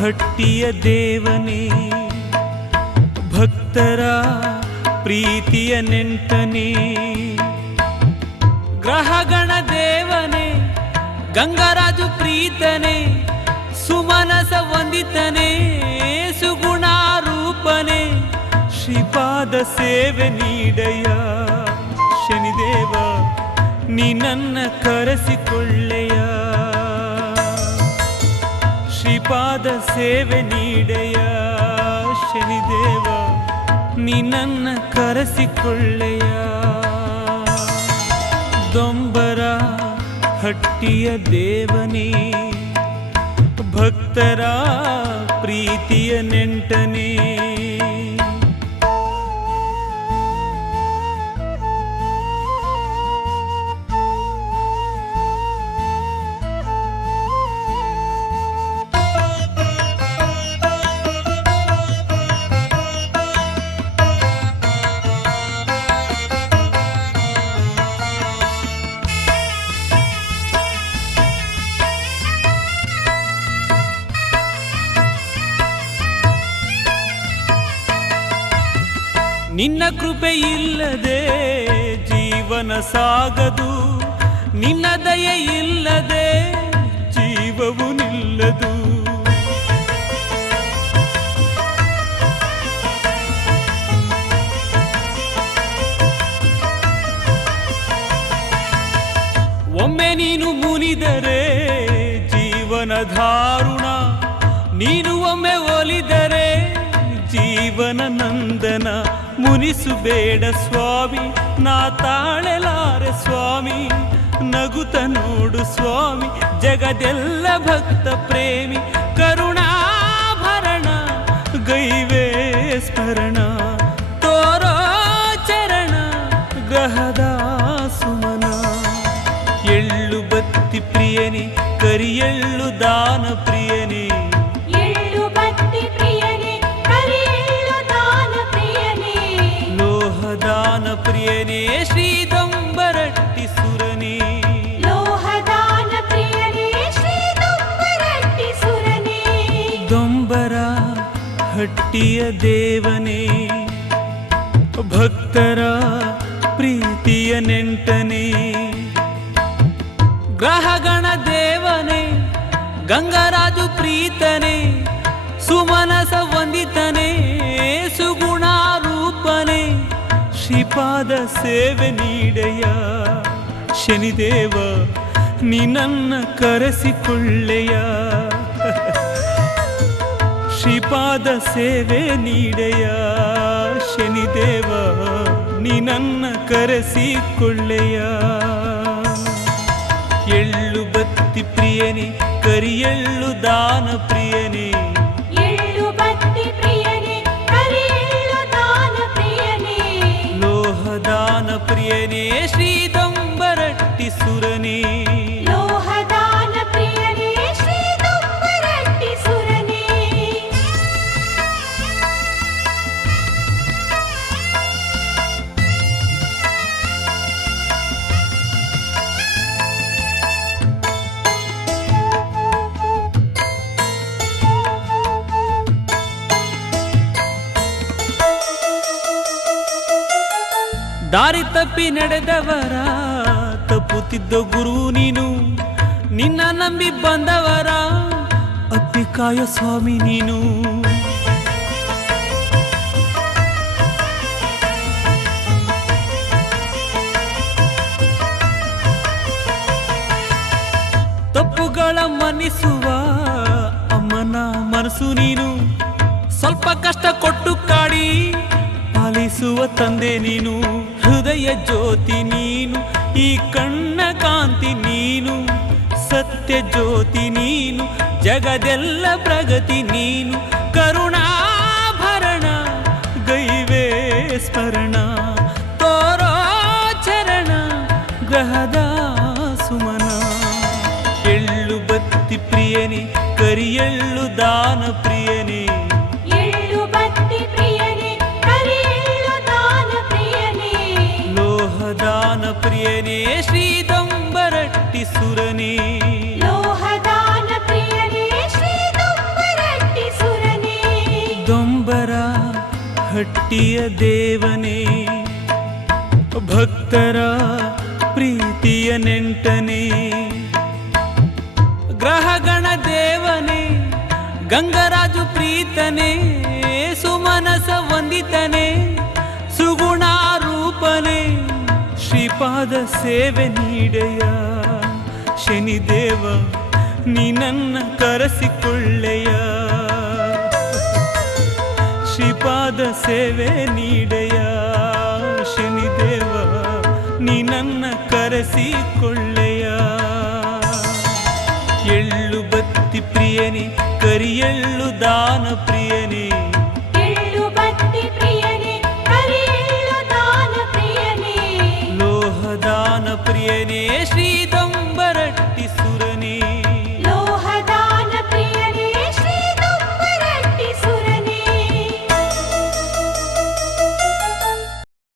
ಹಟ್ಟಿಯ ದೇವನೇ, ಭಕ್ತರ ಪ್ರೀತಿಯ ನೆಂಟನೇ. ಗ್ರಹಗಣ ದೇವನೇ, ಗಂಗರಾಜು ಪ್ರೀತನೇ, ಸುಮನಸ ವಂದಿತನೇ, ಸುಗುಣ ರೂಪನೇ. ಶ್ರೀಪಾದ ಸೇವೆ ನೀಡಯ ಶನಿದೇವ ನೀ ನನ್ನ ಕರೆಸಿಕೊಳ್ಳೆಯ ಶ್ರೀಪಾದ ಸೇವೆ ನೀಡೆಯ ಶನಿದೇವ ನೀ ನನ್ನ ಕರೆಸಿಕೊಳ್ಳೆಯ. ದೊಂಬರ ಹಟ್ಟಿಯ ದೇವನೇ ಭಕ್ತರ ಪ್ರೀತಿಯ ನೆಂಟನೇ. ನಿನ್ನ ಕೃಪೆ ಇಲ್ಲದೆ ಜೀವನ ಸಾಗದು. ನಿನ್ನ ದಯೆ ಇಲ್ಲದೆ ಜೀವವು ನಿಲ್ಲದು. ಒಮ್ಮೆ ನೀನು ಮುನಿದರೆ ಜೀವನ ಧಾರುಣ. ನೀನು ಮುನಿಸುಬೇಡ ಸ್ವಾಮಿ ನಾ ತಾಳೆಲಾರೆ ಸ್ವಾಮಿ ನಗುತ ನೋಡು ಸ್ವಾಮಿ ಜಗದೆಲ್ಲ ಭಕ್ತ ಪ್ರೇಮಿ ಕರುಣಾಭರಣ ಗೈವೇ ಸ್ಮರಣ ತೋರೋ ಚರಣ ಗ್ರಹದ ಸುಮನ ಎಳ್ಳು ಬತ್ತಿ ಪ್ರಿಯನೇ ಕರಿಯಳ್ಳು ದಾನ ಪ್ರಿಯನೇ ಹಟ್ಟಿಯ ದೇವನೇ, ಭಕ್ತರ ಪ್ರೀತಿಯ ನೆಂಟನೇ, ಗ್ರಹಗಣ ದೇವನೇ, ಗಂಗರಾಜು ಪ್ರೀತನೇ, ಸುಮನಸ ವಂದಿತನೇ, ಸುಗುಣ ರೂಪನೆ, ಶ್ರೀಪಾದ ಸೇವೆ ನೀಡೆಯ ಶನಿದೇವ ನನ್ನ ಕರೆಸಿಕೊಳ್ಳೆಯ. ಶ್ರೀಪಾದ ಸೇವೆ ನೀಡೆಯ ಶನಿದೇವ ನನ್ನ ಕರೆಸಿಕೊಳ್ಳೆಯ. ಎಳ್ಳು ಬತ್ತಿ ಪ್ರಿಯನೇ ಕರಿಯಳ್ಳು ದಾನ ಪ್ರಿಯನೇ. ದಾರಿ ತಪ್ಪಿ ನಡೆದವರ, ತಪ್ಪುತ್ತಿದ್ದ ಗುರು ನೀನು, ನಿನ್ನ ನಂಬಿ ಬಂದವರ ಅಪ್ಪಿಕಾಯ ಸ್ವಾಮಿ ನೀನು. ತಪ್ಪುಗಳ ಮನಿಸುವ ಅಮ್ಮನ ಮನಸ್ಸು ನೀನು, ಸ್ವಲ್ಪ ಕಷ್ಟ ಕೊಟ್ಟು ಕಾಡಿ, ಪಾಲಿಸುವ ತಂದೆ ನೀನು. ಹೃದಯ ಜ್ಯೋತಿ ನೀನು, ಈ ಕಣ್ಣ ಕಾಂತಿ ನೀನು, ಸತ್ಯ ಜ್ಯೋತಿ ನೀನು, ಜಗದೆಲ್ಲ ಪ್ರಗತಿ ನೀನು, ಕರುಣಾಭರಣ, ಗೈವೇ ಸ್ಮರಣ ತೋರೋ ಚರಣ ಗ್ರಹದ ಸುಮನ. ಎಳ್ಳು ಬತ್ತಿ ಪ್ರಿಯನೇ, ಕರಿಯಳ್ಳು ದಾನ ಪ್ರಿಯನೇ ಲೋಹದಾನ ಪ್ರಿಯನೇ ಶ್ರೀದಂಬರಟ್ಟಿ ಸುರನೇ. ಲೋಹದಾನ ಪ್ರಿಯನೇ ಶ್ರೀದಂಬರಟ್ಟಿ ಸುರನೇ. ದೊಂಬರ ಹಟ್ಟಿಯ ದೇವನೇ ಭಕ್ತರ ಪ್ರೀತಿಯ ನೆಂಟನೇ. ಗ್ರಹಗಣ ದೇವನೇ ಗಂಗರಾಜು ಪ್ರೀತನೇ ಸುಮನಸ ವಂದಿತನೇ. ಶ್ರೀಪಾದ ಸೇವೆ ನೀಡೆಯ ಶನಿದೇವ ನೀ ನನ್ನ ಕರೆಸಿಕೊಳ್ಳೆಯ. ಶ್ರೀಪಾದ ಸೇವೆ ನೀಡೆಯ ಶನಿದೇವ ನೀ ನನ್ನ ಕರೆಸಿಕೊಳ್ಳೆಯ. ಎಳ್ಳು ಬತ್ತಿ ಪ್ರಿಯನೇ ಕರಿಯಳ್ಳು ದಾನ ಪ್ರಿಯನೇ. प्रियने श्रीदम्बरट्टि सुर